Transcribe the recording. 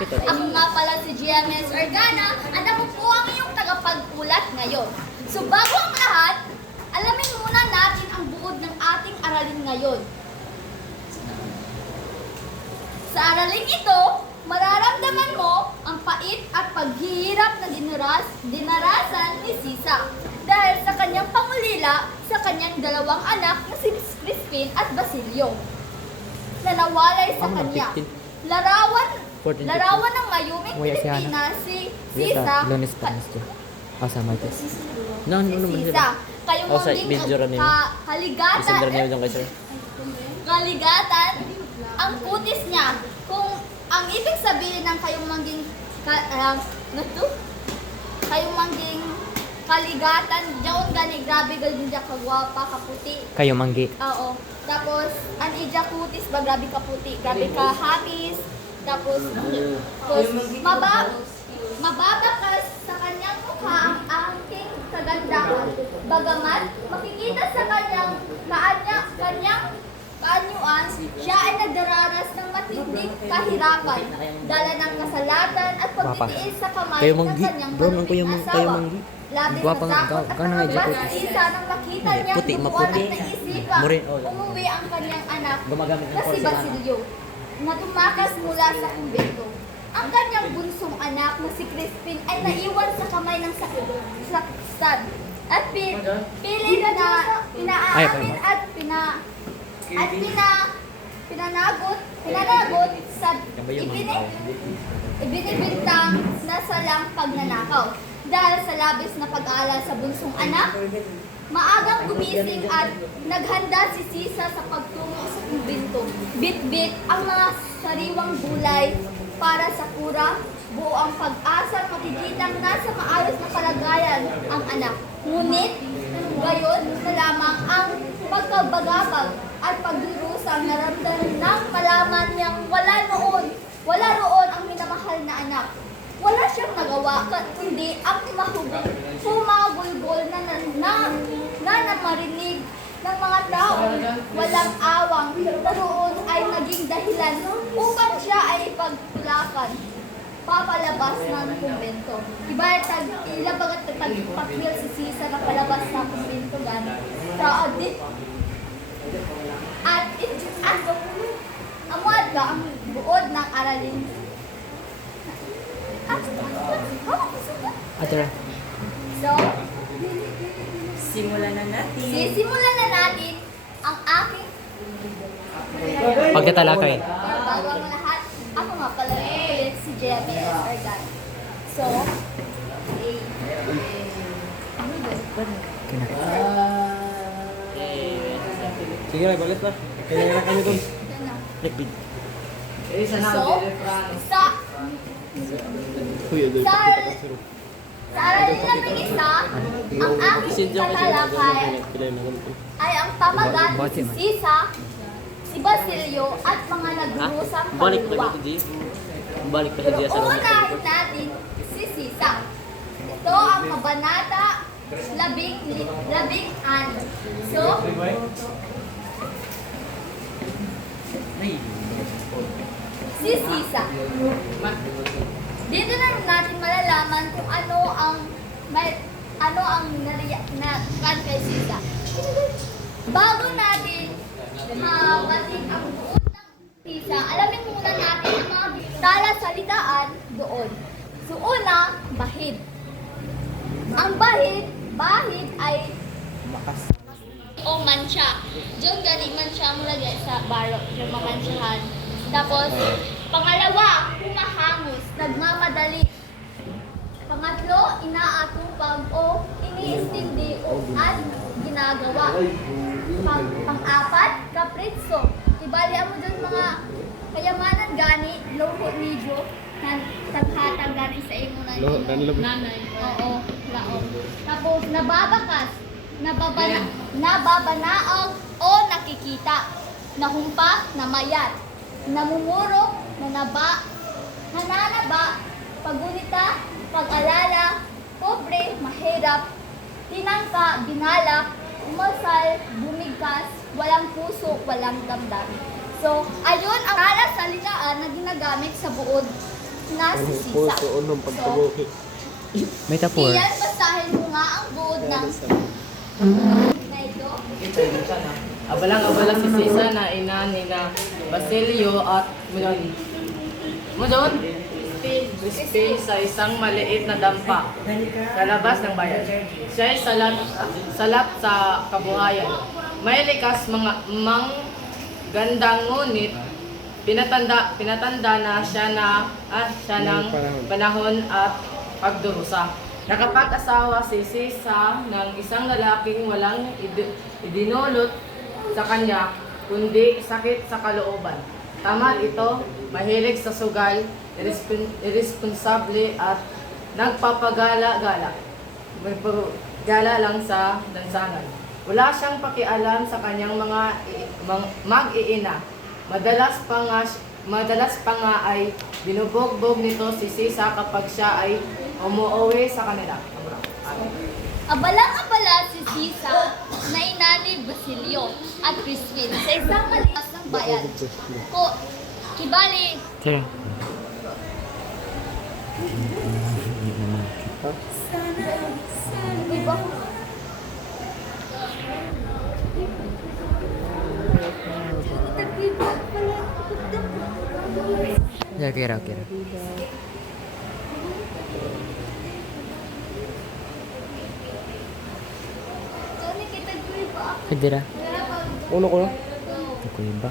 Ako nga pala si GMS Organa at ako po ang iyong tagapag-ulat ngayon. So bago ang lahat, alamin muna natin ang buod ng ating aralin ngayon. Sa aralin ito, mararamdaman mo ang pait at paghihirap na dinarasan ni Sisa dahil sa kanyang pangulila sa kanyang dalawang anak na si Crispin at Basilio na nawalay sa kanya. Larawan ng mayuming Pilipina si Sisa. Kasama ito. Sisa, kayong maging kaligatan ang kutis niya. Kung ang ibig sabihin ng kayong mangging kayong mangging kaligatan, diyon gani grabe galin dia kagwapa, kaputi. Kayo manggi. Oo. Tapos an ija kutis ba grabe kaputi, grabe ka hapis. Tapos mababakas sa kanyang mukha ang aking kagandahan. Bagamat makikita sa kanyang kaanyuan, siya ay nagdaranas ng matinding kahirapan, dala ng kasalatan at pagtitiis sa kamay Kayo ng manggi. kanyang Bro, manuting kayo asawa. manggi. Labis Gwapa na nga, takot at ka na nga, nakabas Jacob. si Isa nang makita niyang Puti, duguan maputi. at naisipan umuwi ang kanyang anak Gumagamit ng na si porcelana. Basilio na tumakas mula sa kumbento. Ang kanyang bunsong anak na si Crispin ay naiwan sa kamay ng saksan at pilit na pinaamin at pinanagot sa ibinibintang na salang pagnanakaw. Dahil sa labis na pag-aalala sa bunsong anak, maagang gumising at naghanda si Sisa sa pagtungo sa kumbento. Bit-bit ang mga sariwang gulay para sa kura, buo ang pag-asa makikitang nasa maayos na kalagayan ang anak. Ngunit, gayon na lamang ang pagkabagabag at pagdurusang naramdaman nang malaman niyang wala roon ang minamahal na anak. Wala siyang nagawa kundi ang humagulgol na marinig ng mga tao walang awang na roon ay naging dahilan upang siya ay pagtulakan papalabas ng kumbento. Ilabagat tagpakil si Sisa na palabas ng kumbento gani. Sa audit at amuad ka ang buod ng aralin. Atara. So, Simulan na natin. sisimulan na natin ang aking Pagkatalakay. bago ang lahat. Ako nga pala ulit si JMS Organ. So, Sige, balik pa. Kailangan na kami dun. yan na. Likbid. So, sa aralin namin isa, ang aking tatalakay ay ang pamagat si Sisa, si Basilio, at mga nagdurusang kaluluwa. Balik pa Pero uunahin natin si Sisa. Ito ang kabanata 11. So, si Sisa. Dito na natin malalaman kung ano ang kay Sisa. Bago natin batin ang buod ng Sisa, alamin muna natin ang mga tala salitaan doon. So una, bahid. Ang bahid ay o mansya. Diyon gani mansya mo lagi sa baro, yung mamansyahan. Tapos, pangalawa, humahangos, nagmamadali. Pangatlo, inaatupag o iniistindi o at ginagawa. Pang-apat, kapritso. Ibali mo dun mga kayamanan gani, loko medyo, taghatag gani sa imo na nanay. Oo, laong. Tapos, nababakas, nababanaog o nakikita. Nahumpa, namayat. Namumuro, nananaba, pagunita, pag-alala, pobre, mahirap, tinangka, binalak, umasal, bumigkas, walang puso, walang damdamin. So, ayun ang salitaan na ginagamit sa buod na si Sisa. So, Metaphor. iyan, basahin mo nga ang buod ng na ito. Abalang-abala si Sisa na ina ni na Basilio at Mudon Crispin sa isang maliit na dampa sa labas ng bayan. Siya ay salat sa kabuhayan. May likas mga gandang ngunit pinatanda na siya ng panahon at pagdurusa. Nakapag-asawa si Sisa ng isang lalaking walang idinulot sa kanya, kundi sakit sa kalooban. Tamad ito, mahilig sa sugal, irresponsable at nagpapagala-gala. Gala lang sa lansangan. Wala siyang pakialam sa kanyang mga mag-iina. Madalas pa nga ay binubogbog nito si Sisa kapag siya ay umuwi sa kanila. Abalang-abala si Sisa na ina ni Basilio at Crispin sa isang maliit ng bayan. Kibali, Sir. uy ba? Ya, kira. Sorry, kita gue ba? Kadira. Wala pa. Uno ko. Ako iba.